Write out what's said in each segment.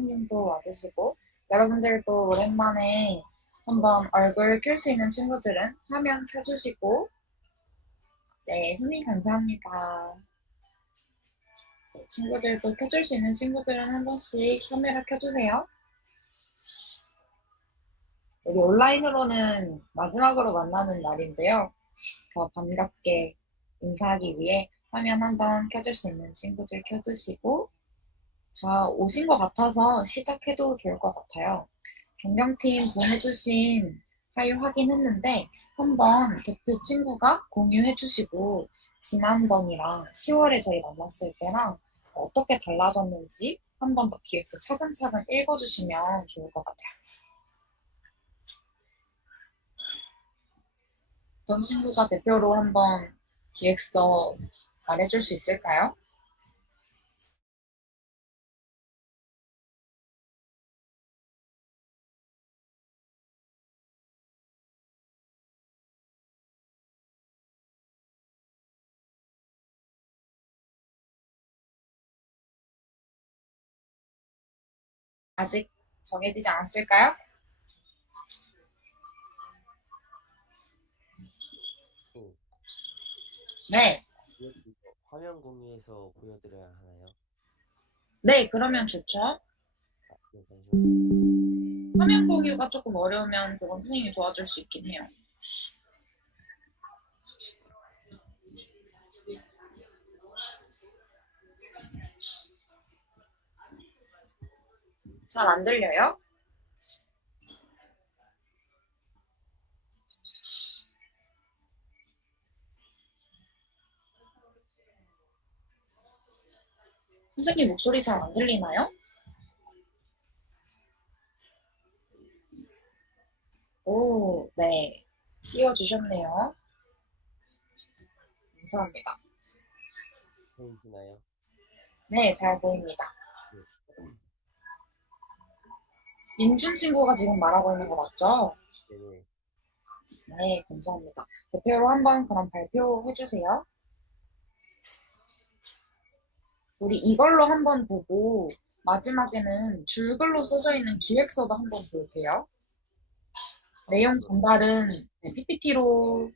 선생님도 와주시고, 여러분들도 오랜만에 한번 얼굴 켤 수 있는 친구들은 화면 켜주시고, 네, 선생님 감사합니다. 네, 친구들도 켜줄 수 있는 친구들은 한 번씩 카메라 켜주세요. 여기 온라인으로는 마지막으로 만나는 날인데요. 더 반갑게 인사하기 위해 화면 한번 켜줄 수 있는 친구들 켜주시고, 다 오신 것 같아서 시작해도 좋을 것 같아요. 경영팀 보내주신 파일 확인했는데 한번 대표 친구가 공유해주시고 지난번이랑 10월에 저희 만났을 때랑 어떻게 달라졌는지 한 번 더 기획서 차근차근 읽어주시면 좋을 것 같아요. 어떤 친구가 대표로 한번 기획서 말해줄 수 있을까요? 아직 정해지지 않았을까요? 네, 네. 이거 화면 공유해서 보여드려야 하나요? 네, 그러면 좋죠. 네, 잠시만요. 화면 공유가 조금 어려우면 그건 선생님이 도와줄 수 있긴 해요. 잘 안 들려요? 선생님 목소리 잘 안 들리나요? 오, 네. 띄워주셨네요. 감사합니다. 보이시나요? 네, 잘 보입니다. 네. 민준 친구가 지금 말하고 있는 거 맞죠? 네네. 네, 감사합니다. 대표로 한번 그럼 발표해주세요. 우리 이걸로 한번 보고 마지막에는 줄글로 써져 있는 기획서도 한번 볼게요. 내용 알겠습니다. 전달은 PPT로,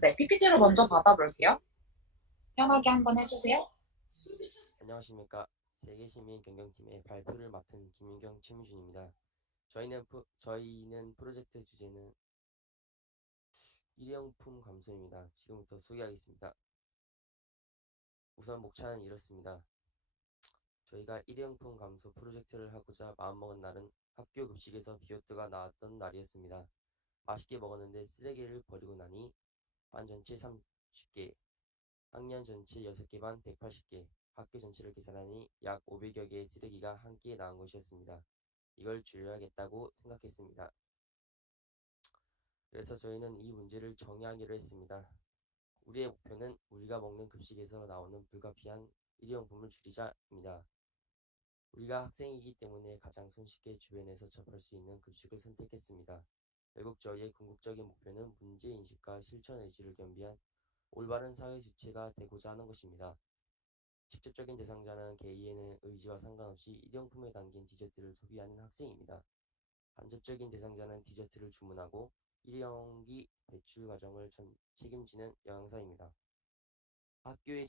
네, PPT로 먼저 받아볼게요. 편하게 한번 해주세요. 안녕하십니까. 세계시민 경영팀의 발표를 맡은 김윤경 최민준입니다. 저희는 프로젝트 주제는 일회용품 감소입니다. 지금부터 소개하겠습니다. 우선 목차는 이렇습니다. 저희가 일회용품 감소 프로젝트를 하고자 마음먹은 날은 학교 급식에서 비오트가 나왔던 날이었습니다. 맛있게 먹었는데 쓰레기를 버리고 나니 반 전체 30개, 학년 전체 6개 반 180개, 학교 전체를 계산하니 약 500여 개의 쓰레기가 한 끼에 나온 것이었습니다. 이걸 줄여야겠다고 생각했습니다. 그래서 저희는 이 문제를 정의하기로 했습니다. 우리의 목표는 우리가 먹는 급식에서 나오는 불가피한 일회용품을 줄이자입니다. 우리가 학생이기 때문에 가장 손쉽게 주변에서 접할 수 있는 급식을 선택했습니다. 결국 저희의 궁극적인 목표는 문제인식과 실천 의지를 겸비한 올바른 사회 주체가 되고자 하는 것입니다. 직접적인 대상자는 개인의 의지와 상관없이 일용품에 담긴 디저트를 소비하는 학생입니다. 간접적인 대상자는 디저트를 주문하고 일용기 배출 과정을 책임지는 영양사입니다. 학교에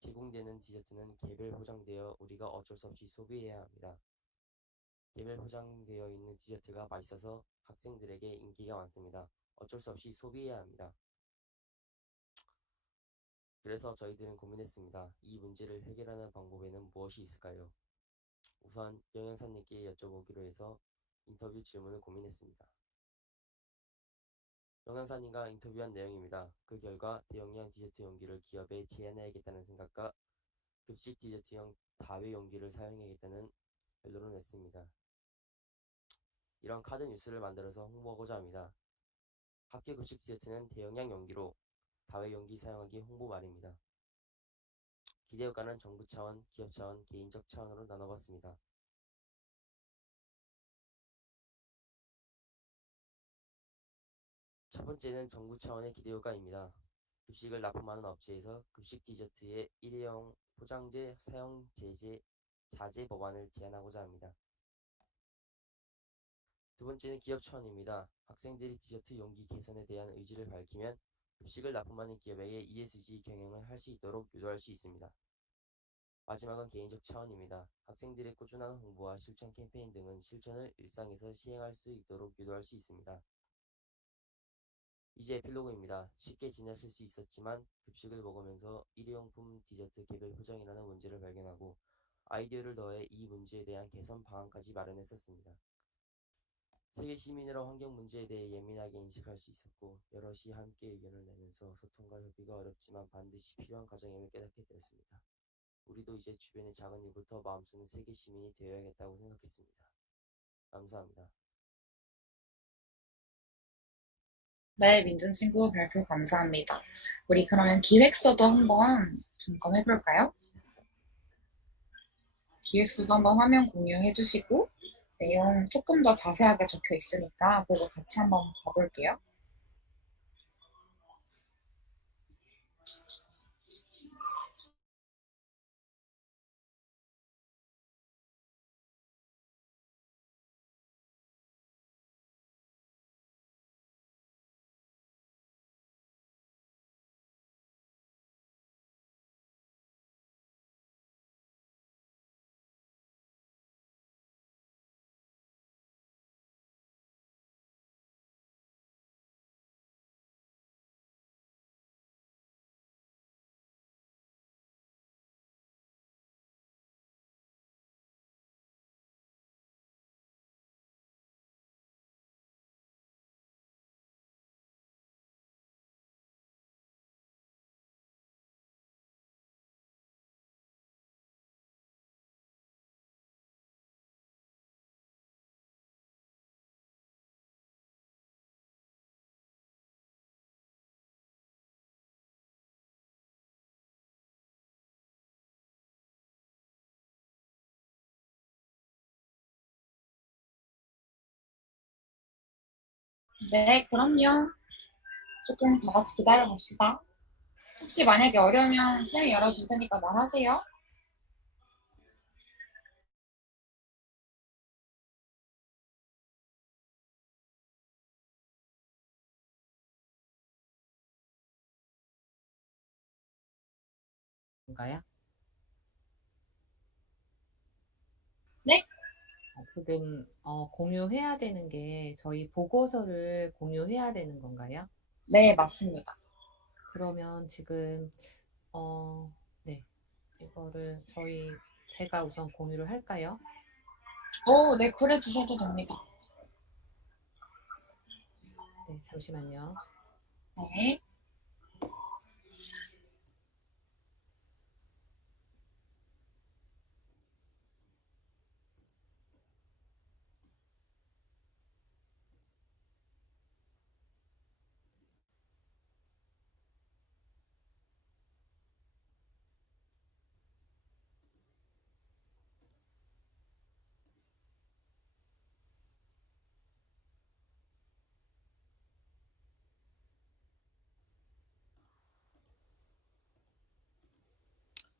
제공되는 디저트는 개별 포장되어 우리가 어쩔 수 없이 소비해야 합니다. 개별 포장되어 있는 디저트가 맛있어서 학생들에게 인기가 많습니다. 어쩔 수 없이 소비해야 합니다. 그래서 저희들은 고민했습니다. 이 문제를 해결하는 방법에는 무엇이 있을까요? 우선 영양사님께 여쭤보기로 해서 인터뷰 질문을 고민했습니다. 영양사님과 인터뷰한 내용입니다. 그 결과 대용량 디저트 용기를 기업에 제한해야겠다는 생각과 급식 디저트용 다회 용기를 사용해야겠다는 결론을 냈습니다. 이런 카드 뉴스를 만들어서 홍보하고자 합니다. 학교 급식 디저트는 대용량 용기로 다회 용기 사용하기 홍보 말입니다. 기대 효과는 정부 차원, 기업 차원, 개인적 차원으로 나눠봤습니다. 첫 번째는 정부 차원의 기대 효과입니다. 급식을 납품하는 업체에서 급식 디저트의 일회용 포장재 사용 제재 자제 법안을 제안하고자 합니다. 두 번째는 기업 차원입니다. 학생들이 디저트 용기 개선에 대한 의지를 밝히면 급식을 납품하는 기업에게 ESG 경영을 할 수 있도록 유도할 수 있습니다. 마지막은 개인적 차원입니다. 학생들의 꾸준한 홍보와 실천 캠페인 등은 실천을 일상에서 시행할 수 있도록 유도할 수 있습니다. 이제 에필로그입니다. 쉽게 지나칠 수 있었지만 급식을 먹으면서 일회용품 디저트 개별 포장이라는 문제를 발견하고 아이디어를 더해 이 문제에 대한 개선 방안까지 마련했었습니다. 세계 시민으로 환경 문제에 대해 예민하게 인식할 수 있었고 여럿이 함께 의견을 내면서 소통과 협의가 어렵지만 반드시 필요한 과정임을 깨닫게 되었습니다. 우리도 이제 주변의 작은 일부터 마음 쓰는 세계 시민이 되어야겠다고 생각했습니다. 감사합니다. 네, 민준 친구 발표 감사합니다. 우리 그러면 기획서도 한번 점검해 볼까요? 기획서도 한번 화면 공유해 주시고 내용 조금 더 자세하게 적혀 있으니까 그거 같이 한번 봐볼게요. 네, 그럼요. 조금 다 같이 기다려 봅시다. 혹시 만약에 어려우면 쌤이 열어줄 테니까 말하세요. 건가요? 네? 지금 공유해야 되는 게 저희 보고서를 공유해야 되는 건가요? 네, 맞습니다. 그러면 지금 네, 이거를 제가 우선 공유를 할까요? 오, 네, 그래 주셔도 됩니다. 네, 잠시만요. 네.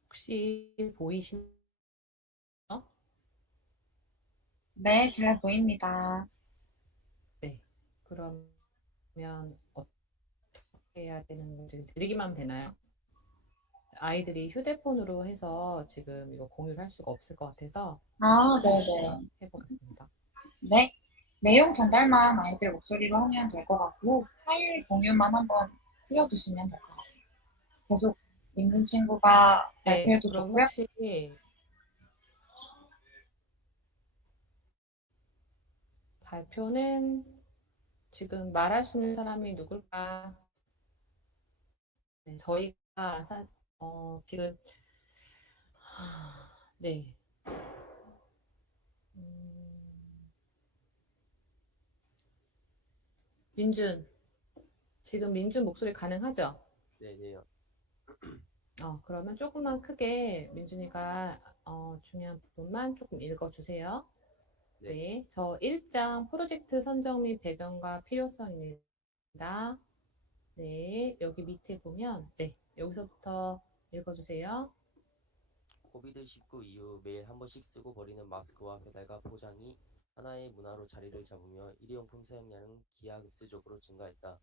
혹시 보이시나요? 네, 잘 보입니다. 네. 그러면 어떻게 해야 되는 건지 드리기만 하면 되나요? 아이들이 휴대폰으로 해서 지금 이거 공유를 할 수가 없을 것 같아서 아, 제가 네네. 해보겠습니다. 네. 내용 전달만 아이들 목소리로 하면 될 것 같고, 파일 공유만 한번 띄워주시면 될 것 같아요. 계속 민준 친구가 네, 발표해도 그럼 좋고요. 혹시 발표는 지금 말할 수 있는 사람이 누굴까? 네, 저희가 지금 네. 음, 민준, 지금 민준 목소리 가능하죠? 네네요. 그러면 조금만 크게 민준이가 중요한 부분만 조금 읽어주세요. 네. 네, 저 1장 프로젝트 선정 및 배경과 필요성입니다. 네, 여기 밑에 보면 네, 여기서부터 읽어주세요. 코비드19 이후 매일 한 번씩 쓰고 버리는 마스크와 배달과 포장이 하나의 문화로 자리를 잡으며 일회용품 사용량은 기하급수적으로 증가했다.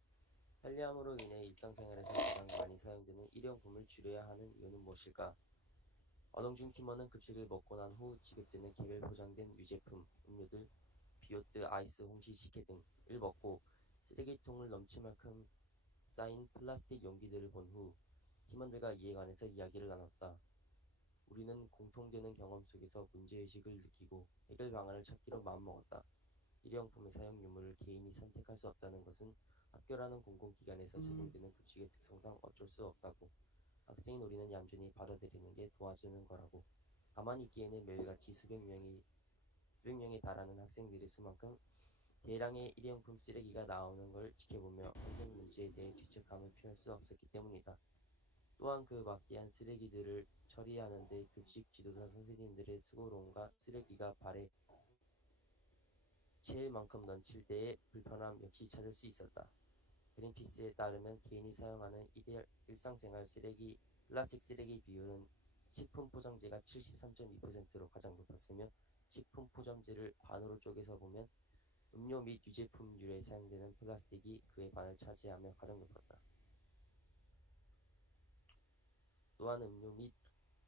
편리함으로 인해 일상생활에서 가장 많이 사용되는 일회용품을 줄여야 하는 이유는 무엇일까? 어동준 팀원은 급식을 먹고 난 후 지급되는 개별 포장된 유제품, 음료들, 비오트, 아이스, 홍시, 식혜 등을 먹고 쓰레기통을 넘칠 만큼 쌓인 플라스틱 용기들을 본 후 팀원들과 이에 관해서 이야기를 나눴다. 우리는 공통되는 경험 속에서 문제의식을 느끼고 해결 방안을 찾기로 마음먹었다. 일회용품의 사용 유무를 개인이 선택할 수 없다는 것은 학교라는 공공기관에서 제공되는 급식의 특성상 어쩔 수 없다고. 학생인 우리는 얌전히 받아들이는 게 도와주는 거라고. 가만히 있기에는 매일같이 수백 명에 달하는 학생들의 수만큼 대량의 일회용품 쓰레기가 나오는 걸 지켜보며 환경 문제에 대해 죄책감을 표할 수 없었기 때문이다. 또한 그 막대한 쓰레기들을 처리하는 데 급식 지도사 선생님들의 수고로움과 쓰레기가 발에 채일 만큼 넘칠 때의 불편함 역시 찾을 수 있었다. 그린피스에 따르면 개인이 사용하는 일상생활 쓰레기, 플라스틱 쓰레기 비율은 식품 포장재가 73.2%로 가장 높았으며 식품 포장재를 반으로 쪼개서 보면 음료 및 유제품류에 사용되는 플라스틱이 그의 반을 차지하며 가장 높았다. 또한 음료 및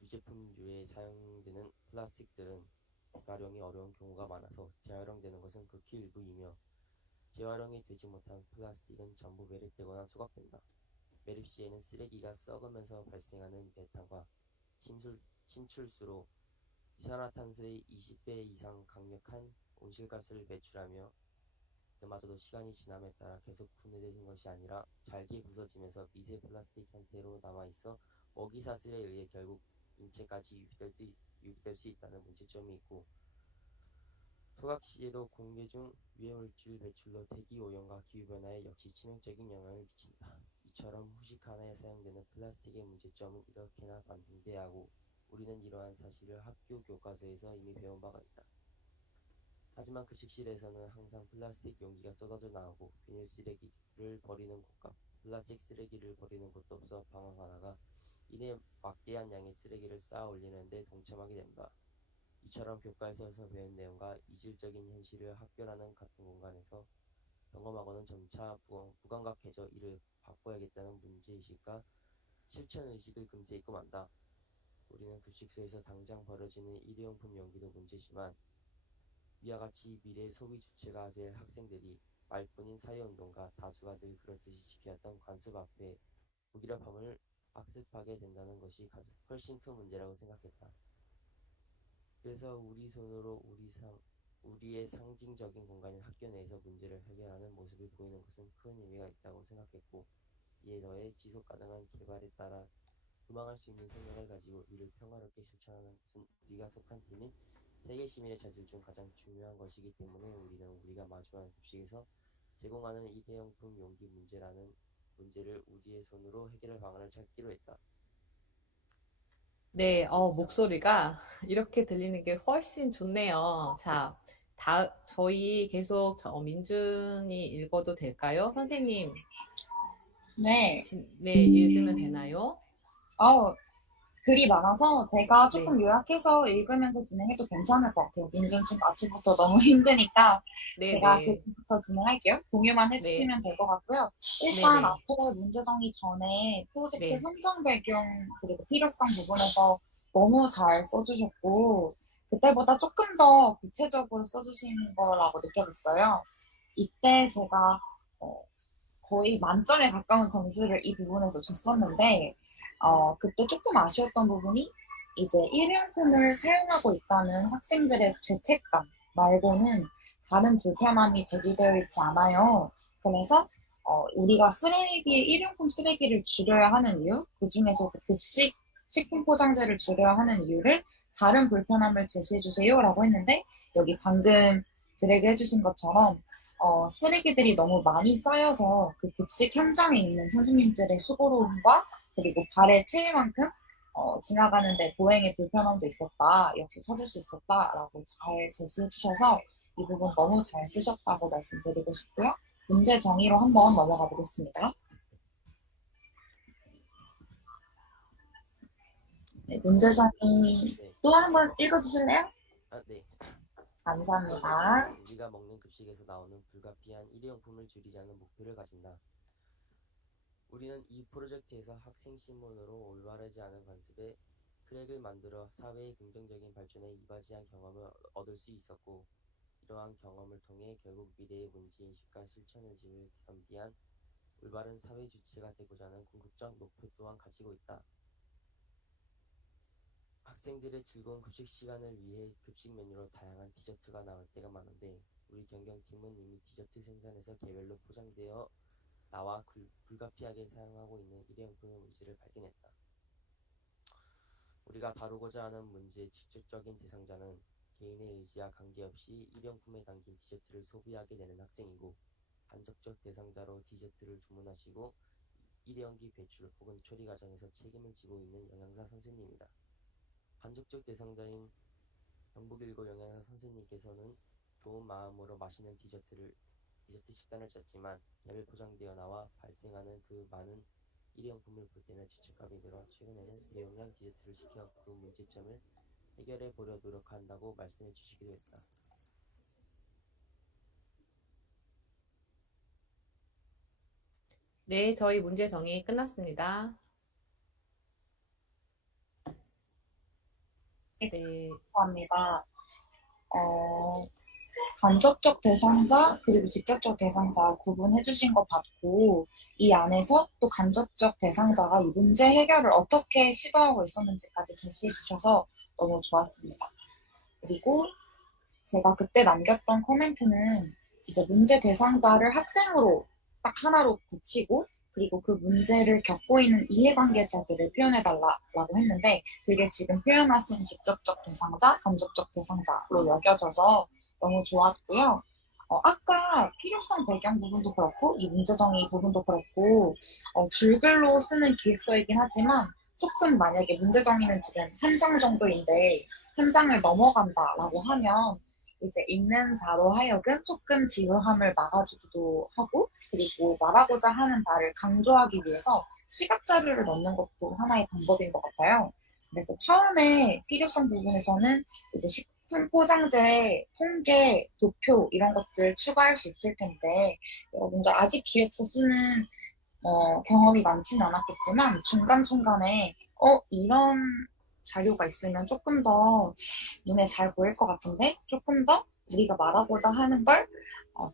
유제품류에 사용되는 플라스틱들은 재활용이 어려운 경우가 많아서 재활용되는 것은 극히 일부이며 재활용이 되지 못한 플라스틱은 전부 매립되거나 소각된다. 매립 시에는 쓰레기가 썩으면서 발생하는 메탄과 침출수로 이산화탄소의 20배 이상 강력한 온실가스를 배출하며 그마저도 시간이 지남에 따라 계속 분해되는 것이 아니라 잘게 부서지면서 미세 플라스틱 형태로 남아있어 먹이사슬에 의해 결국 인체까지 유입될 수 있다는 문제점이 있고, 소각 시에도 공기 중 유해물질 배출로 대기 오염과 기후변화에 역시 치명적인 영향을 미친다. 이처럼 후식 하나에 사용되는 플라스틱의 문제점은 이렇게나 반등돼하고 우리는 이러한 사실을 학교 교과서에서 이미 배운 바가 있다. 하지만 급식실에서는 항상 플라스틱 용기가 쏟아져 나오고 비닐 쓰레기를 버리는 곳과 플라스틱 쓰레기를 버리는 곳도 없어 방황하다가 이내 막대한 양의 쓰레기를 쌓아 올리는데 동참하게 된다. 이처럼 교과에서 배운 내용과 이질적인 현실을 학교라는 같은 공간에서 경험하고는 점차 무감각해져 이를 바꿔야겠다는 문제의식과 실천의식을 금세 잊고 만다. 우리는 급식소에서 당장 버려지는 일회용품 용기도 문제지만 이와 같이 미래의 소비 주체가 될 학생들이 말뿐인 사회운동가 다수가 늘 그렇듯이 지켜왔던 관습 앞에 무기력함을 악습하게 된다는 것이 훨씬 큰 문제라고 생각했다. 그래서 우리 손으로 우리의 상징적인 공간인 학교 내에서 문제를 해결하는 모습을 보이는 것은 큰 의미가 있다고 생각했고, 이에 더해 지속가능한 개발에 따라 도망할 수 있는 생각을 가지고 이를 평화롭게 실천하는 것은 우리가 속한 팀인 세계 시민의 자질 중 가장 중요한 것이기 때문에 우리는 우리가 마주하는 급식에서 제공하는 일회용품 용기 문제라는 문제를 우리의 손으로 해결할 방안을 찾기로 했다. 네, 목소리가 이렇게 들리는 게 훨씬 좋네요. 자, 저희 계속 민준이 읽어도 될까요? 선생님, 네. 네, 읽으면 되나요? 글이 많아서 제가 네. 조금 요약해서 읽으면서 진행해도 괜찮을 것 같아요. 민준 지금 아침부터 너무 힘드니까 네, 제가 네. 그부터 진행할게요. 공유만 해주시면 될 것 같고요. 일단 네, 네. 앞에 문제 정리 전에 프로젝트 네. 선정 배경 그리고 필요성 부분에서 너무 잘 써주셨고 그때보다 조금 더 구체적으로 써주신 거라고 느껴졌어요. 이때 제가 거의 만점에 가까운 점수를 이 부분에서 줬었는데 그때 조금 아쉬웠던 부분이 이제 일회용품을 사용하고 있다는 학생들의 죄책감 말고는 다른 불편함이 제기되어 있지 않아요. 그래서 우리가 일회용품 쓰레기를 줄여야 하는 이유, 그 중에서 급식 식품 포장재를 줄여야 하는 이유를 다른 불편함을 제시해 주세요라고 했는데 여기 방금 드래그 해주신 것처럼 쓰레기들이 너무 많이 쌓여서 그 급식 현장에 있는 선생님들의 수고로움과 그리고 발에 채일 만큼 지나가는데 보행에 불편함도 있었다. 역시 찾을 수 있었다라고 잘 제시해 주셔서 이 부분 너무 잘 쓰셨다고 말씀드리고 싶고요. 문제 정의로 한번 넘어가 보겠습니다. 네, 문제성이 네. 또 한번 읽어주실래요? 네. 감사합니다. 우리가 먹는 급식에서 나오는 불가피한 일회용품을 줄이자는 목표를 가진다. 우리는 이 프로젝트에서 학생 신문으로 올바르지 않은 관습에 크랙을 만들어 사회의 긍정적인 발전에 이바지한 경험을 얻을 수 있었고, 이러한 경험을 통해 결국 미래의 문제인식과 실천의식을 겸비한 올바른 사회 주체가 되고자 하는 궁극적 목표 또한 가지고 있다. 학생들의 즐거운 급식 시간을 위해 급식 메뉴로 다양한 디저트가 나올 때가 많은데, 우리 경경팀은 이미 디저트 생산에서 개별로 포장되어 나와 불가피하게 사용하고 있는 일회용품의 문제를 발견했다. 우리가 다루고자 하는 문제의 직접적인 대상자는 개인의 의지와 관계없이 일회용품에 담긴 디저트를 소비하게 되는 학생이고, 간접적 대상자로 디저트를 주문하시고 일회용기 배출 혹은 처리 과정에서 책임을 지고 있는 영양사 선생님이다. 간접적 대상자인 경북일고 영양사 선생님께서는 좋은 마음으로 맛있는 디저트 식단을 짰지만 개별 포장되어 나와 발생하는 그 많은 일회용품을 볼 때면 죄책감이 들어 최근에는 대용량 디저트를 시켜 그 문제점을 해결해 보려 노력한다고 말씀해 주시기도 했다. 네, 저희 문제정이 끝났습니다. 네, 감사합니다. 어, 간접적 대상자 그리고 직접적 대상자 구분해 주신 거 봤고 이 안에서 또 간접적 대상자가 이 문제 해결을 어떻게 시도하고 있었는지까지 제시해 주셔서 너무 좋았습니다. 그리고 제가 그때 남겼던 코멘트는 이제 문제 대상자를 학생으로 딱 하나로 붙이고 그리고 그 문제를 겪고 있는 이해관계자들을 표현해달라고 했는데 그게 지금 표현하신 직접적 대상자, 간접적 대상자로 여겨져서 너무 좋았고요. 아까 필요성 배경 부분도 그렇고 이 문제정의 부분도 그렇고 줄글로 쓰는 기획서이긴 하지만 조금 만약에 문제정의는 지금 한 장 정도인데 한 장을 넘어간다라고 하면 이제 읽는 자로 하여금 조금 지루함을 막아주기도 하고 그리고 말하고자 하는 바를 강조하기 위해서 시각 자료를 넣는 것도 하나의 방법인 것 같아요. 그래서 처음에 필요성 부분에서는 이제 식품 포장재, 통계, 도표 이런 것들 추가할 수 있을 텐데 여러분들 아직 기획서 쓰는 경험이 많지는 않았겠지만 중간중간에 이런 자료가 있으면 조금 더 눈에 잘 보일 것 같은데 조금 더 우리가 말하고자 하는 걸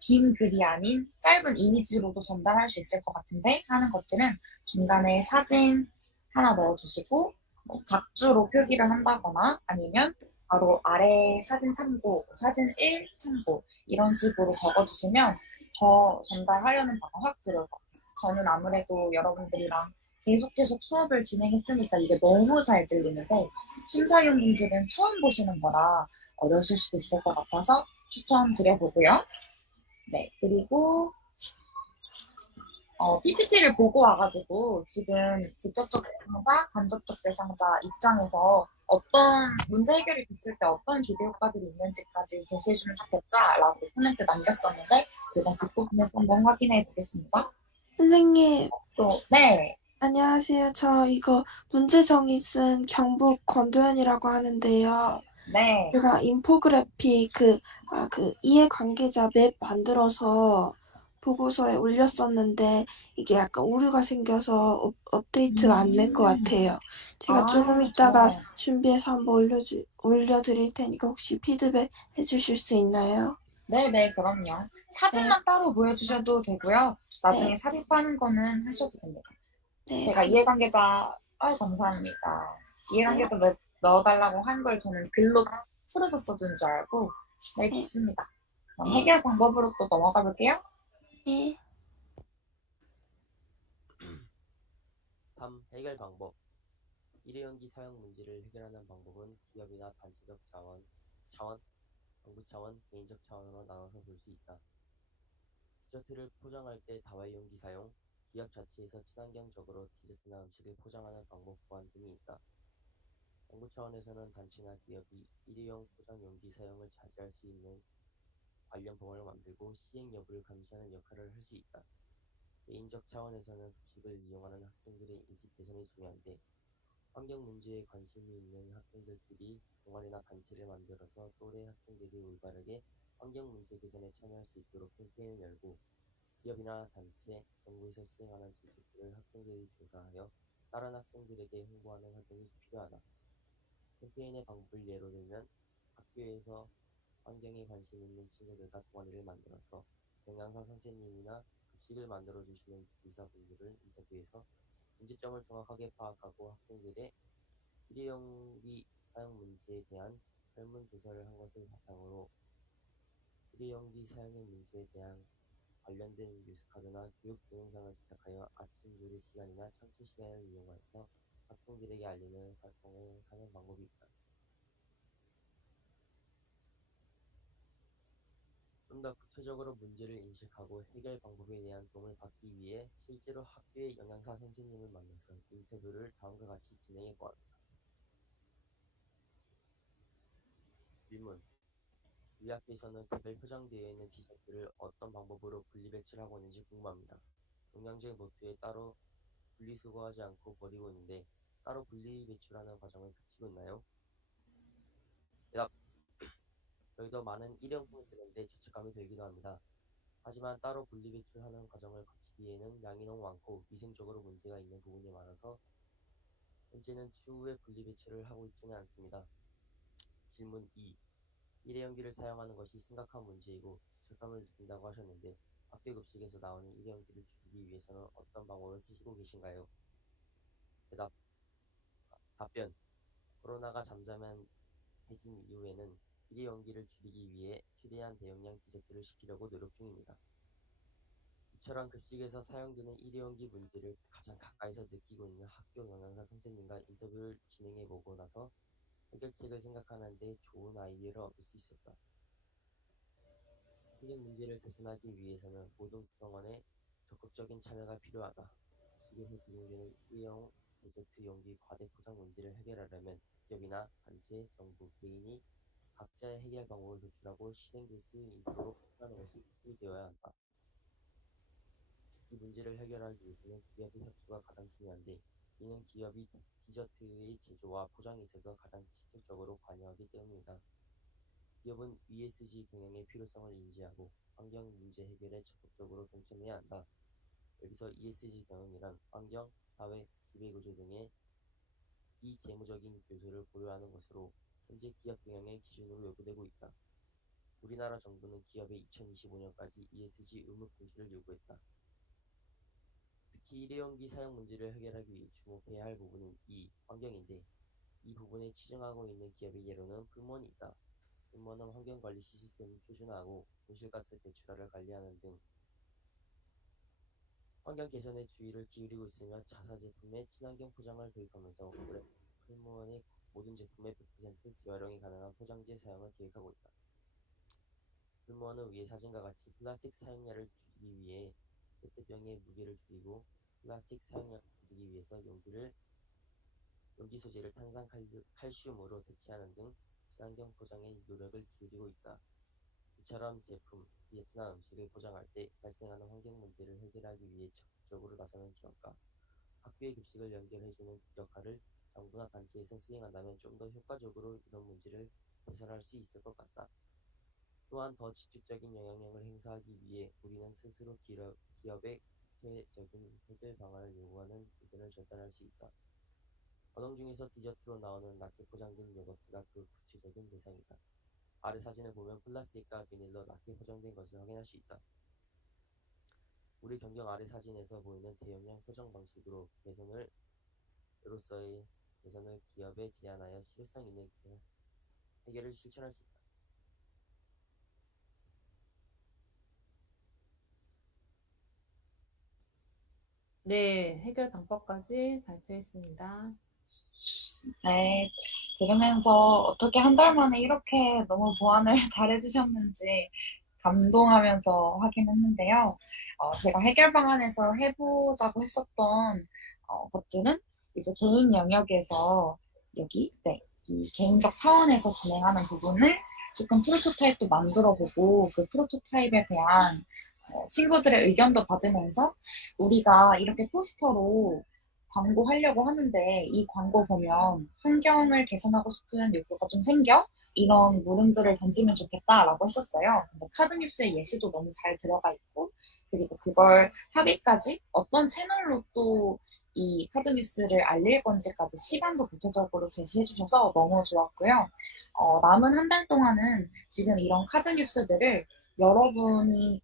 긴 글이 아닌 짧은 이미지로도 전달할 수 있을 것 같은데 하는 것들은 중간에 사진 하나 넣어주시고 각주로 표기를 한다거나 아니면 바로 아래 사진 참고, 사진 1 참고 이런 식으로 적어주시면 더 전달하려는 바가 확 들어올 것 같아요. 저는 아무래도 여러분들이랑 계속 수업을 진행했으니까 이게 너무 잘 들리는데 심사위원분들은 처음 보시는 거라 어려우실 수도 있을 것 같아서 추천드려보고요. 네, 그리고 PPT를 보고 와가지고 지금 직접적 대상자, 간접적 대상자 입장에서 어떤 문제 해결이 됐을 때 어떤 기대 효과들이 있는지까지 제시해주면 좋겠다라고 코멘트 남겼었는데 이번 뒷부분에서 한번 확인해 보겠습니다. 선생님, 또, 네, 안녕하세요. 저 이거 문제정의 쓴 경북 권도현이라고 하는데요. 네. 제가 인포그래픽 그 이해관계자 맵 만들어서 보고서에 올렸었는데 이게 약간 오류가 생겨서 업데이트가 안 된 것 같아요. 제가 조금 이따가 좋아요. 준비해서 한번 올려드릴 테니까 혹시 피드백 해주실 수 있나요? 네네, 그럼요. 사진만 따로 보여주셔도 되고요. 나중에 네, 삽입하는 거는 하셔도 됩니다. 네, 제가 이해관계자, 감사합니다. 네, 이해관계자 넣어달라고 한 걸 저는 글로 풀어서 써준 줄 알고, 네, 네, 좋습니다. 그럼 네, 해결 방법으로 또 넘어가 볼게요. 네. 3. 해결 방법. 일회용기 사용 문제를 해결하는 방법은 기업이나 단체적 차원, 정부 차원, 개인적 차원으로 나눠서 볼 수 있다. 디저트를 포장할 때 다회용기 사용, 기업 자체에서 친환경적으로 디저트나 음식을 포장하는 방법 보완 등이 있다. 정부 차원에서는 단체나 기업이 일회용 포장 용기 사용을 자제할 수 있는 관련 법안을 만들고 시행 여부를 감시하는 역할을 할 수 있다. 개인적 차원에서는 급식을 이용하는 학생들의 인식 개선이 중요한데 환경 문제에 관심이 있는 학생들끼리 동아리나 단체를 만들어서 또래 학생들이 올바르게 환경 문제 개선에 참여할 수 있도록 캠페인을 열고 기업이나 단체, 정부에서 시행하는 정책들을 학생들이 조사하여 다른 학생들에게 홍보하는 활동이 필요하다. 캠페인의 방법을 예로 들면 학교에서 환경에 관심 있는 친구들과 동아리를 만들어서 영양사 선생님이나 급식을 만들어주시는 의사분들을 인터뷰해서 문제점을 정확하게 파악하고 학생들의 일회용기 사용 문제에 대한 설문조사를 한 것을 바탕으로 일회용기 사용의 문제에 대한 관련된 뉴스카드나 교육 동영상을 제작하여 아침 조리 시간이나 창체 시간을 이용해서 학생들에게 알리는 활동을 하는 방법이 있다. 좀 더 구체적으로 문제를 인식하고 해결 방법에 대한 도움을 받기 위해 실제로 학교의 영양사 선생님을 만나서 인터뷰를 다음과 같이 진행해 보았다. 질문. 우리 학교에서는 개별 포장되어 있는 디저트를 어떤 방법으로 분리배출하고 있는지 궁금합니다. 영양제 노트에 따로 분리수거하지 않고 버리고 있는데 따로 분리배출하는 과정을 거치고 있나요? 대답. 저희도 많은 일회용품을 쓰는데 죄책감이 들기도 합니다. 하지만 따로 분리배출하는 과정을 거치기에는 양이 너무 많고 위생적으로 문제가 있는 부분이 많아서 현재는 추후에 분리배출을 하고 있지는 않습니다. 질문 2. 일회용기를 사용하는 것이 심각한 문제이고 죄책감을 느낀다고 하셨는데 학교 급식에서 나오는 일회용기를 줄이기 위해서는 어떤 방법을 쓰시고 계신가요? 대답. 답변. 코로나가 잠잠해진 이후에는 일회용기를 줄이기 위해 최대한 대용량 디저트를 시키려고 노력 중입니다. 이처럼 급식에서 사용되는 일회용기 문제를 가장 가까이서 느끼고 있는 학교 영양사 선생님과 인터뷰를 진행해보고 나서 해결책을 생각하는 데 좋은 아이디어를 얻을 수 있었다. 환경 문제를 개선하기 위해서는 모든 구성원의 적극적인 참여가 필요하다. 급식에서 제공되는 일회용 디저트 용기 과대 포장 문제를 해결하려면 기업이나 단체, 정부, 개인이 각자의 해결 방법을 도출하고 실행될 수 있도록 하는 것이 기술이 되어야 한다. 이 문제를 해결하기 위해서는 기업의 협조가 가장 중요한데 이는 기업이 디저트의 제조와 포장에 있어서 가장 직접적으로 관여하기 때문이다. 기업은 ESG 경영의 필요성을 인지하고 환경 문제 해결에 적극적으로 동참해야 한다. 여기서 ESG 경영이란 환경, 사회, 지배구조 등의 비재무적인 요소를 고려하는 것으로 현재 기업 경영의 기준으로 요구되고 있다. 우리나라 정부는 기업에 2025년까지 ESG 의무 공시를 요구했다. 특히 일회용기 사용 문제를 해결하기 위해 주목해야 할 부분은 환경인데 이 부분에 치중하고 있는 기업의 예로는 풀무원이 있다. 풀무원은 환경관리 시스템을 표준화하고 온실가스 배출하를 관리하는 등 환경 개선에 주의를 기울이고 있으며 자사 제품에 친환경 포장을 도입하면서 올해 풀무원의 모든 제품의 100% 재활용이 가능한 포장재 사용을 계획하고 있다. 풀무원은 위의 사진과 같이 플라스틱 사용량을 줄이기 위해 페트병의 무게를 줄이고 플라스틱 사용량을 줄이기 위해서 용기 소재를 탄산 칼슘으로 대체하는 등 친환경 포장에 노력을 기울이고 있다. 이처럼 제품, 디저트나 음식을 포장할 때 발생하는 환경 문제를 해결하기 위해 적극적으로 나서는 기업과 학교의 급식을 연결해주는 역할을 정부나 단체에서 수행한다면 좀 더 효과적으로 이런 문제를 개선할 수 있을 것 같다. 또한 더 직접적인 영향력을 행사하기 위해 우리는 스스로 기업에 구체적인 해결 방안을 요구하는 의견을 전달할 수 있다. 어동 중에서 디저트로 나오는 라켓 포장된 요거트가 그 구체적인 대상이다. 아래 사진을 보면 플라스틱과 비닐로 라켓 포장된 것을 확인할 수 있다. 우리 경경 아래 사진에서 보이는 대용량 포장 방식으로 개선을 기업에 제안하여 실효성 있는 해결을 실천할 수 있다. 네, 해결 방법까지 발표했습니다. 네, 들으면서 어떻게 한 달 만에 이렇게 너무 보완을 잘해주셨는지 감동하면서 하긴 했는데요. 제가 해결 방안에서 해보자고 했었던 것들은 이제 개인 영역에서 이 개인적 차원에서 진행하는 부분을 조금 프로토타입도 만들어보고 그 프로토타입에 대한 친구들의 의견도 받으면서 우리가 이렇게 포스터로 광고하려고 하는데 이 광고 보면 환경을 개선하고 싶은 욕구가 좀 생겨 이런 물음들을 던지면 좋겠다라고 했었어요. 근데 카드뉴스의 예시도 너무 잘 들어가 있고 그리고 그걸 하기까지 어떤 채널로 또 이 카드뉴스를 알릴 건지까지 시간도 구체적으로 제시해 주셔서 너무 좋았고요. 남은 한 달 동안은 지금 이런 카드뉴스들을 여러분이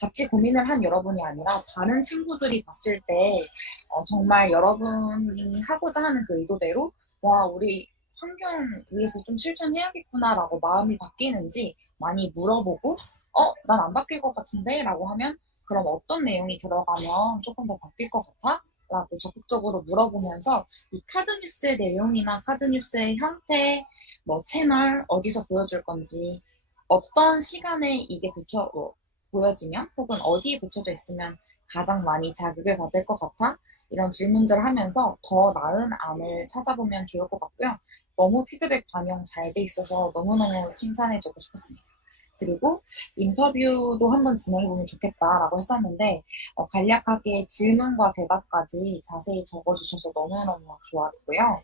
같이 고민을 한 여러분이 아니라 다른 친구들이 봤을 때 정말 여러분이 하고자 하는 그 의도대로 와, 우리 환경 위해서 좀 실천해야겠구나라고 마음이 바뀌는지 많이 물어보고 난 안 바뀔 것 같은데? 라고 하면 그럼 어떤 내용이 들어가면 조금 더 바뀔 것 같아? 라고 적극적으로 물어보면서 이 카드뉴스의 내용이나 카드뉴스의 형태, 뭐 채널, 어디서 보여줄 건지, 어떤 시간에 이게 보여지면 혹은 어디에 붙여져 있으면 가장 많이 자극을 받을 것 같아? 이런 질문들을 하면서 더 나은 안을 찾아보면 좋을 것 같고요. 너무 피드백 반영 잘 돼 있어서 너무너무 칭찬해주고 싶었습니다. 그리고 인터뷰도 한번 진행해보면 좋겠다라고 했었는데 간략하게 질문과 대답까지 자세히 적어주셔서 너무너무 좋았고요.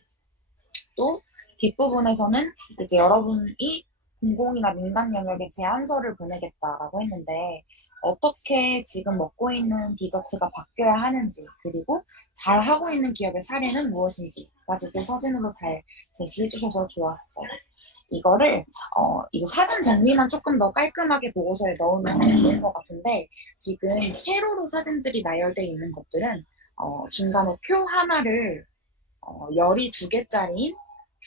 또 뒷부분에서는 이제 여러분이 공공이나 민간 영역에 제안서를 보내겠다라고 했는데 어떻게 지금 먹고 있는 디저트가 바뀌어야 하는지 그리고 잘 하고 있는 기업의 사례는 무엇인지까지도 사진으로 잘 제시해 주셔서 좋았어요. 이거를 이제 사진 정리만 조금 더 깔끔하게 보고서에 넣으면 좋을 것 같은데 지금 세로로 사진들이 나열되어 있는 것들은 중간에 표 하나를 열이 2개짜리인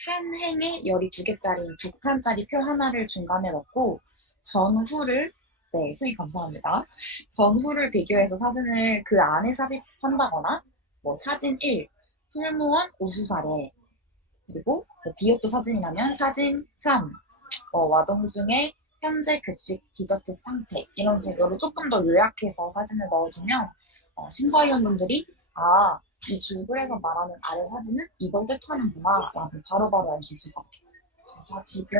한 행에 열이 2개짜리인 2칸짜리 표 하나를 중간에 넣고 전후를 네, 수익 감사합니다. 전후를 비교해서 사진을 그 안에 삽입한다거나 뭐 사진 1, 풀무원 우수사례 그리고 뭐 디오트 사진이라면 사진 3, 와동 중에 현재 급식 디저트 상태 이런 식으로 조금 더 요약해서 사진을 넣어주면 심사위원분들이 이 줄글에서 말하는 아래 사진은 이걸 뜻하는구나 라고 바로바로 알 수 있을 것 같아요. 그래서 지금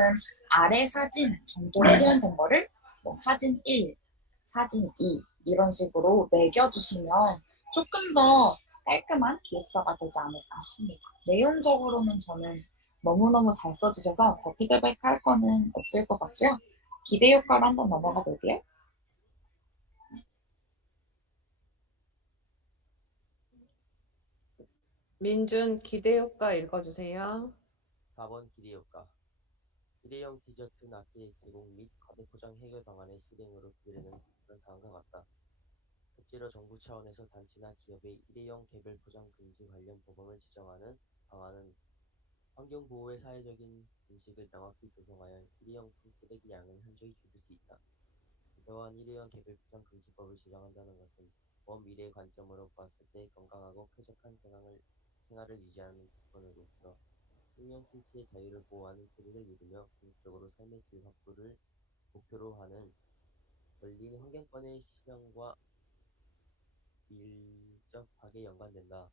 아래 사진 정도로 표현된 거를 뭐 사진 1, 사진 2 이런 식으로 매겨주시면 조금 더 깔끔한 기획서가 되지 않을까 싶습니다. 내용적으로는 저는 너무너무 잘 써주셔서 더 피드백 할 거는 없을 것 같고요. 기대 효과로 한번 넘어가 볼게요. 민준 기대 효과 읽어주세요. 4번 기대효과. 일회용 디저트 낱개 제공 및 과대포장 해결 방안의 실행으로 기대되는 그런 다음과 같다. 첫째로 정부 차원에서 단체나 기업의 일회용 개별 포장 금지 관련 법안을 제정하는 방안은 환경보호의 사회적인 인식을 명확히 조성하여 일회용품 쓰레기 양을 현저히 줄일 수 있다. 또한 일회용 개별 포장 금지법을 제정한다는 것은 먼 미래의 관점으로 보았을 때 건강하고 쾌적한 생활을 유지하는 조건으로서 생명 침체의 자유를 보호하는 권리를 이루며 궁극적으로 삶의 질 확보를 목표로 하는 열린 환경권의 실현과 밀접하게 연관된다.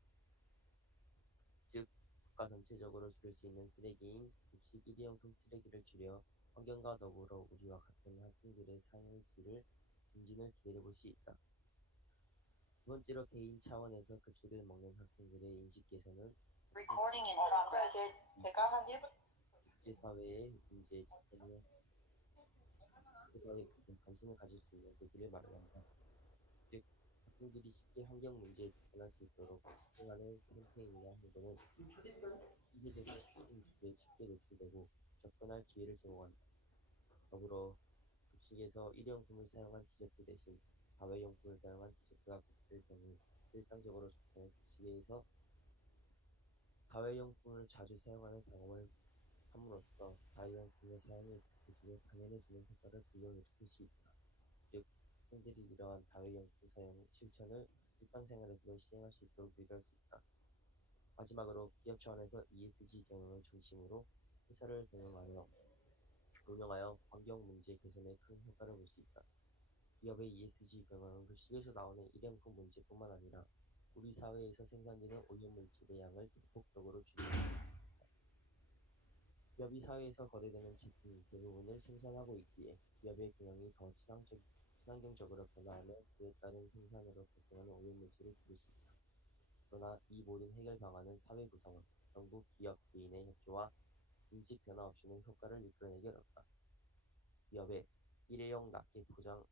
즉, 국가 전체적으로 줄일 수 있는 쓰레기인 급식 일회용품 쓰레기를 줄여 환경과 더불어 우리와 같은 학생들의 삶의 질을 증진을 기대해볼 수 있다. 두 번째로 개인 차원에서 급식을 먹는 학생들의 인식 개선은 국제사회의 문제에 관심을 가질 수 있는 계기를 마련한다. 즉, 학생들이 쉽게 환경 문제에 접근할 수 있도록 시행하는 캠페인이나 행동은 시기적인 환경 문제에 쉽게 노출되고 접근할 기회를 제공한다. 더불어 급식에서 일회용품을 사용한 디저트 대신 다회용품을 사용한 디저트가 붙을 경우 일상적으로 접근해 급식에서 다회용품을 자주 사용하는 경험을 함으로써 다회용품의 사용의 의식을 당연해지는 효과를 불러일으킬 수 있다. 즉, 학생들이 이러한 다회용품 사용 실천을 일상생활에서도 시행할 수 있도록 유도할 수 있다. 마지막으로 기업 차원에서 ESG 경영을 중심으로 회사를 운영하여 환경 문제 개선에 큰 효과를 볼 수 있다. 기업의 ESG 경영은 급식에서 나오는 일회용품 문제뿐만 아니라 우리 사회에서 생산되는 오염물질의 양을 대폭적으로 줄이는 기업이 사회에서 거래되는 제품 대부분을 생산하고 있기에 기업의 경영이 더 친환경적으로 변화하며 그에 따른 생산으로 발생하는 오염물질을 줄일 수 있다. 그러나 이 모든 해결 방안은 사회 구성원, 정부, 기업, 개인의 협조와 인식 변화 없이는 효과를 이끌어내기 어렵다. 기업의 일회용 납기 포장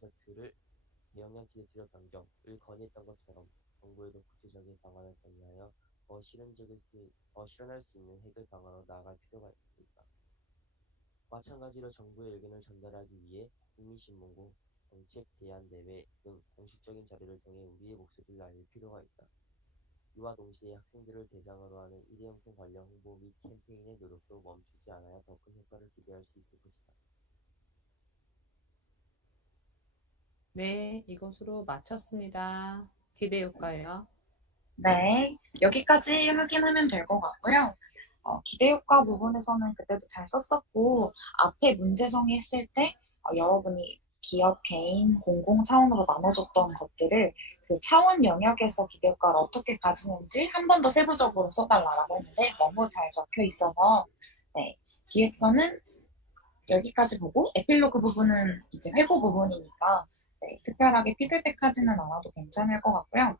티셔츠를 대용량 티셔츠로 변경을 건의했던 것처럼 정부에도 구체적인 방안을 건의하여 더 실현할 수 있는 해결 방안으로 나아갈 필요가 있다. 마찬가지로 정부의 의견을 전달하기 위해 국민신문고, 정책대안대회 등 공식적인 자료를 통해 우리의 목소리를 알릴 필요가 있다. 이와 동시에 학생들을 대상으로 하는 일회용품 관련 홍보 및 캠페인의 노력도 멈추지 않아야 더 큰 효과를 기대할 수 있을 것이다. 네, 이것으로 마쳤습니다. 기대 효과예요. 네, 여기까지 확인하면 될 것 같고요. 기대 효과 부분에서는 그때도 잘 썼었고, 앞에 문제 정의했을 때 여러분이 기업, 개인, 공공 차원으로 나눠줬던 것들을 그 차원 영역에서 기대 효과를 어떻게 가지는지 한 번 더 세부적으로 써달라고 했는데 너무 잘 적혀 있어서 네, 기획서는 여기까지 보고 에필로그 부분은 이제 회고 부분이니까 네, 특별하게 피드백하지는 않아도 괜찮을 것 같고요.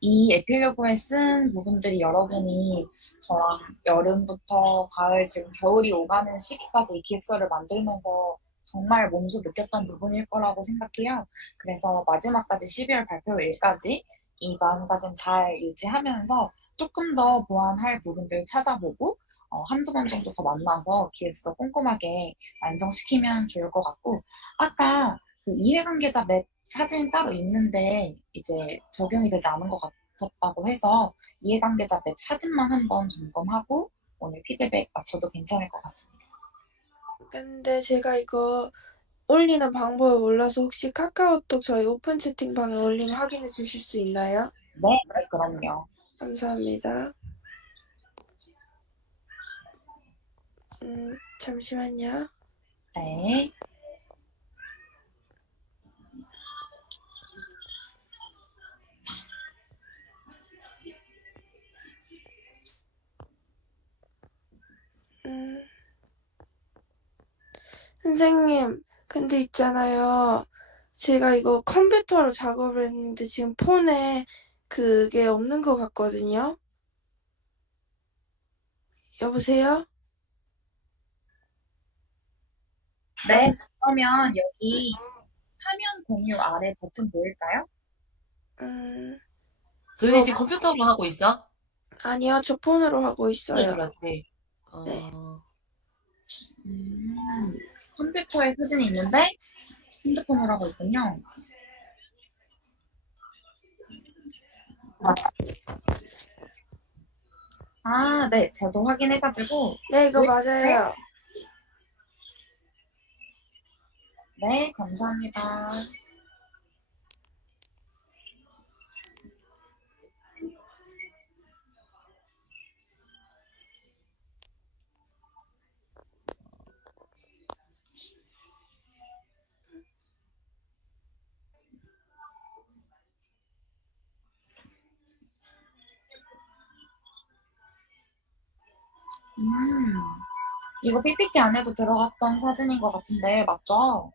이 에필로그에 쓴 부분들이 여러분이 저랑 여름부터 가을, 지금 겨울이 오가는 시기까지 이 기획서를 만들면서 정말 몸소 느꼈던 부분일 거라고 생각해요. 그래서 마지막까지 12월 발표일까지 이 마음가짐 잘 유지하면서 조금 더 보완할 부분들 찾아보고 한두 번 정도 더 만나서 기획서 꼼꼼하게 완성시키면 좋을 것 같고 아까 그 이해관계자 맵 사진 따로 있는데 이제 적용이 되지 않은 것 같았다고 해서 이해관계자 맵 사진만 한번 점검하고 오늘 피드백 맞춰도 괜찮을 것 같습니다. 근데 제가 이거 올리는 방법을 몰라서 혹시 카카오톡 저희 오픈 채팅방에 올리면 확인해 주실 수 있나요? 네, 그럼요. 감사합니다. 잠시만요. 네. 선생님, 근데 있잖아요. 제가 이거 컴퓨터로 작업을 했는데 지금 폰에 그게 없는 것 같거든요. 여보세요? 네, 그러면 여기 화면 공유 아래 버튼 보일까요? 도윤이 지금 컴퓨터로 하고 있어? 아니요, 저 폰으로 하고 폰을 있어요. 들었지. 네. 컴퓨터에 사진이 있는데 핸드폰으로 하고 있군요. 아, 네, 저도 확인해가지고 네, 이거 보이시나요? 맞아요. 네, 감사합니다. 이거 PPT 안에도 들어갔던 사진인 것 같은데, 맞죠?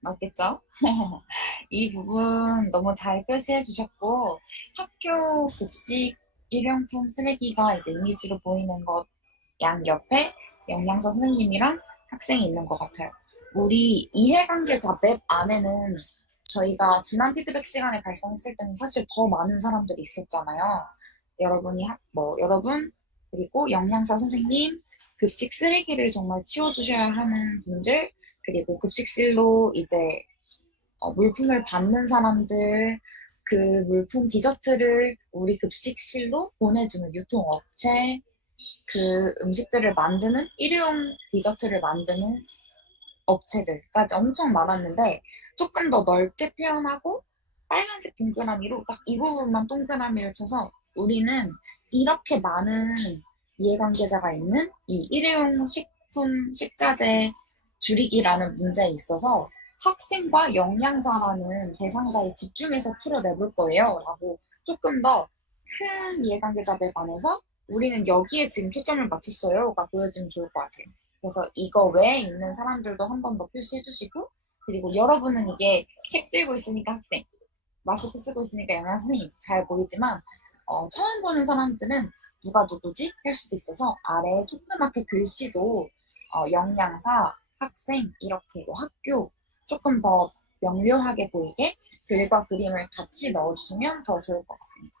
맞겠죠? 이 부분 너무 잘 표시해 주셨고, 학교 급식 일용품 쓰레기가 이제 이미지로 보이는 것 양옆에 영양사 선생님이랑 학생이 있는 것 같아요. 우리 이해관계자 맵 안에는 저희가 지난 피드백 시간에 발송했을 때는 사실 더 많은 사람들이 있었잖아요. 여러분, 그리고 영양사 선생님, 급식 쓰레기를 정말 치워주셔야 하는 분들, 그리고 급식실로 이제 물품을 받는 사람들, 그 물품 디저트를 우리 급식실로 보내주는 유통업체, 그 음식들을 만드는 일회용 디저트를 만드는 업체들까지 엄청 많았는데 조금 더 넓게 표현하고 빨간색 동그라미로 딱 이 부분만 동그라미를 쳐서 우리는 이렇게 많은 이해관계자가 있는 이 일회용 식품, 식자재 줄이기라는 문제에 있어서 학생과 영양사라는 대상자에 집중해서 풀어내볼 거예요. 라고 조금 더 큰 이해관계자 맵 안에서 우리는 여기에 지금 초점을 맞췄어요가 보여지면 좋을 것 같아요. 그래서 이거 외에 있는 사람들도 한 번 더 표시해 주시고 그리고 여러분은 이게 책 들고 있으니까 학생, 마스크 쓰고 있으니까 영양 선생님 잘 보이지만 처음 보는 사람들은 누가 누구지? 할 수도 있어서 아래에 조그맣게 글씨도 영양사, 학생 이렇게 뭐 학교 조금 더 명료하게 보이게 글과 그림을 같이 넣어주시면 더 좋을 것 같습니다.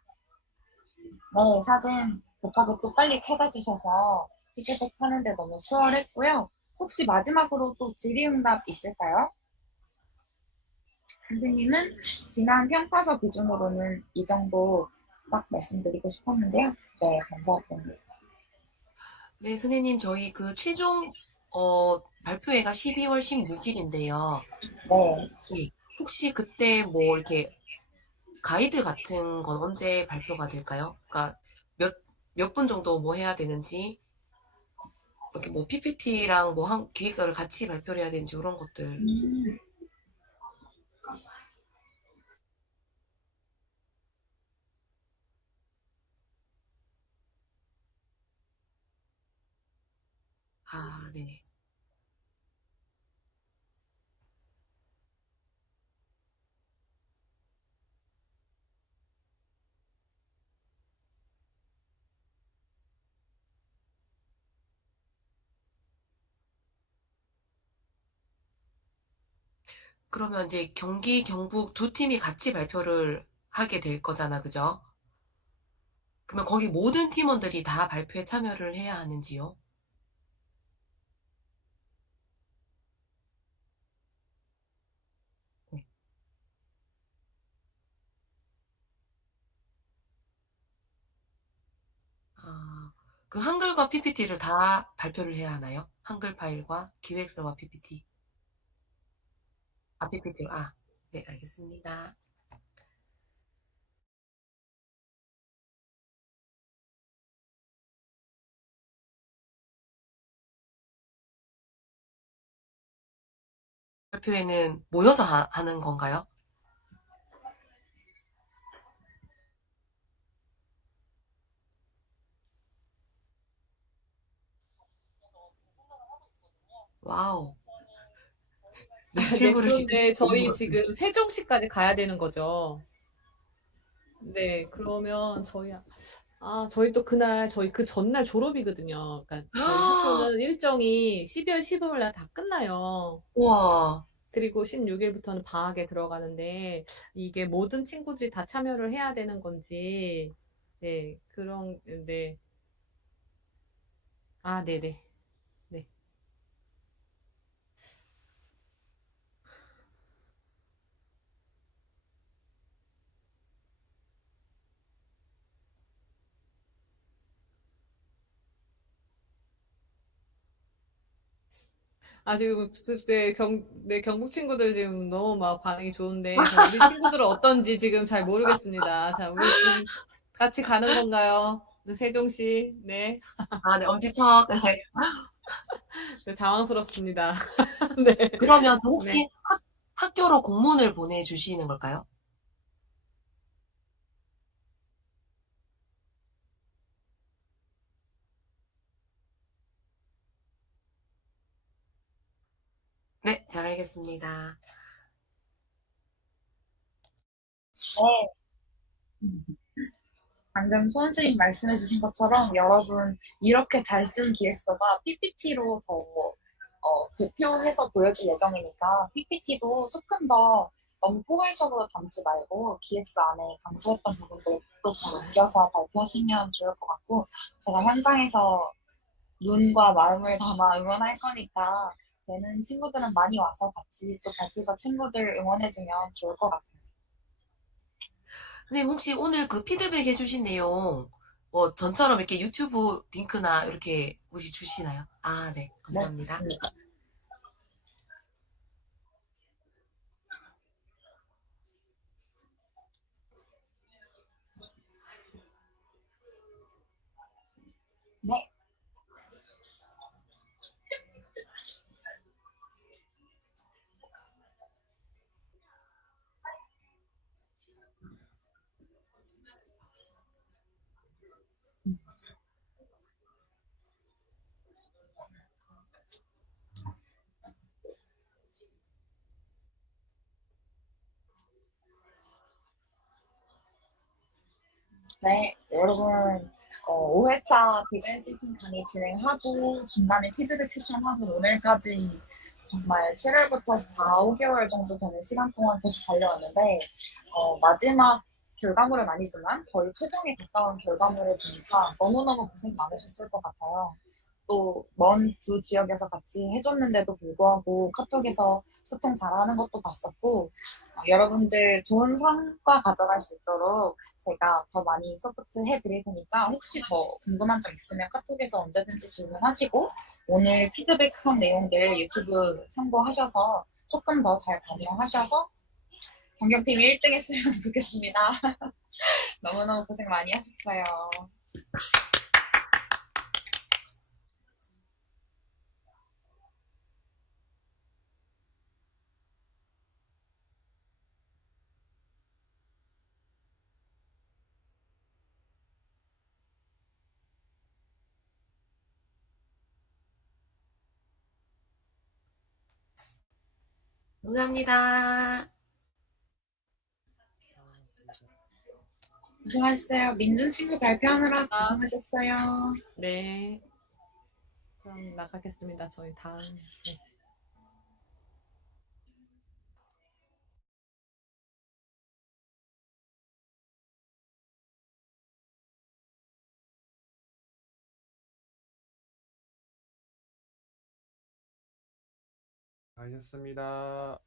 네, 사진 급하게 또 빨리 찾아주셔서 피드백 하는데 너무 수월했고요. 혹시 마지막으로 또 질의응답 있을까요? 선생님은 지난 평가서 기준으로는 이 정도 딱 말씀드리고 싶었는데요. 네, 감사합니다. 네, 선생님, 저희 그 최종, 발표회가 12월 16일인데요. 네, 네. 혹시 그때 뭐 이렇게 가이드 같은 건 언제 발표가 될까요? 그러니까 몇 분 정도 뭐 해야 되는지, 이렇게 뭐 PPT랑 뭐 기획서를 같이 발표를 해야 되는지 이런 것들. 아, 네. 그러면 이제 경기, 경북 두 팀이 같이 발표를 하게 될 거잖아, 그죠? 그러면 거기 모든 팀원들이 다 발표에 참여를 해야 하는지요? 네. 아, 그 한글과 PPT를 다 발표를 해야 하나요? 한글 파일과 기획서와 PPT. 아, PPT로. 아, 네, 알겠습니다. 발표회는 모여서 하는 건가요? 와우. 네, 네, 실물을 직접 그런데 보는 저희 것은. 지금 세종시까지 가야 되는 거죠. 네, 그러면 저희 또 그날, 저희 그 전날 졸업이거든요. 그러니까 저희 학교는 일정이 12월 15일 날 다 끝나요. 우와. 그리고 16일부터는 방학에 들어가는데, 이게 모든 친구들이 다 참여를 해야 되는 건지, 네. 아, 네네. 네. 지금, 네, 경북 친구들 지금 너무 막 반응이 좋은데, 자, 우리 친구들은 어떤지 지금 잘 모르겠습니다. 자, 우리 지금 같이 가는 건가요? 네, 세종시, 네. 아, 네, 엄지척. 네. 네, 당황스럽습니다. 네. 그러면 저 네. 혹시 학교로 공문을 보내주시는 걸까요? 네, 잘 알겠습니다. 네. 방금 수원생님 말씀해주신 것처럼 여러분 이렇게 잘 쓴 기획서가 PPT로 더 대표해서 보여줄 예정이니까 PPT도 조금 더 너무 포괄적으로 담지 말고 기획서 안에 강조했던 부분들도 잘 옮겨서 발표하시면 좋을 것 같고 제가 현장에서 눈과 마음을 담아 응원할 거니까 되는 친구들은 많이 와서 같이 또 발표자 친구들 응원해주면 좋을 것 같아요. 선생님, 혹시 오늘 그 피드백 해주신 내용, 뭐, 전처럼 이렇게 유튜브 링크나 이렇게 혹시 주시나요? 아, 네, 네, 감사합니다. 좋습니다. 네. 네, 여러분, 5회차 디자인 싱킹 강의 진행하고 중간에 피드백 추천하고 오늘까지 정말 7월부터 4, 5개월 정도 되는 시간 동안 계속 달려왔는데 마지막 결과물은 아니지만 거의 최종에 가까운 결과물을 보니까 너무너무 고생 많으셨을 것 같아요. 또 먼 두 지역에서 같이 해줬는데도 불구하고 카톡에서 소통 잘하는 것도 봤었고 여러분들 좋은 성과 가져갈 수 있도록 제가 더 많이 서포트 해드릴 테니까 혹시 더 궁금한 점 있으면 카톡에서 언제든지 질문하시고 오늘 피드백한 내용들 유튜브 참고하셔서 조금 더 잘 반영하셔서 경경팀이 1등 했으면 좋겠습니다. 너무너무 고생 많이 하셨어요. 감사합니다. 고생하셨어요. 민준 친구 발표하느라 고생하셨어요. 네. 그럼 나가겠습니다. 저희 다음. 네. 알겠습니다.